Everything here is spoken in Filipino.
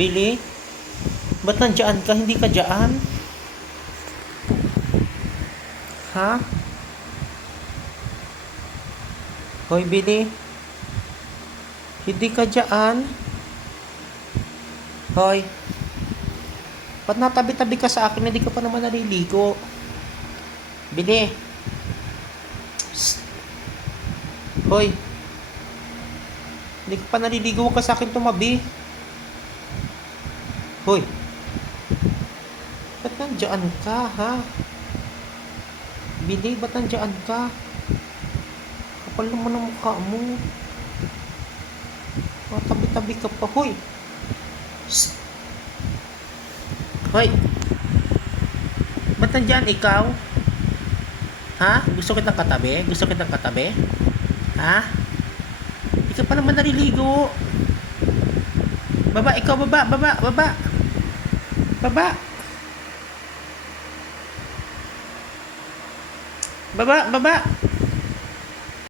Billy? Ba't nandiyan ka? Hindi ka dyan? Ha? Hoy, Billy? Hindi ka dyan? Hoy? Ba't natabi-tabi ka sa akin? Hindi ka pa naman naliligo. Billy? Psst. Hoy? Hindi ka pa naliligo. Huwag ka sa akin tumabi. Hoy? Ba't nandiyan ka, ha? Billy, ba't nandiyan ka? Kapal naman ang mukha mo. Tabi-tabi ka pa. Hoy! Psst. Hoy! Ba't nandiyan ikaw? Ha? Gusto kitang katabi? Gusto kitang katabi? Ha? Hindi ka pa naman naliligo. Baba, ikaw baba, baba, baba. Baba. Baba, baba.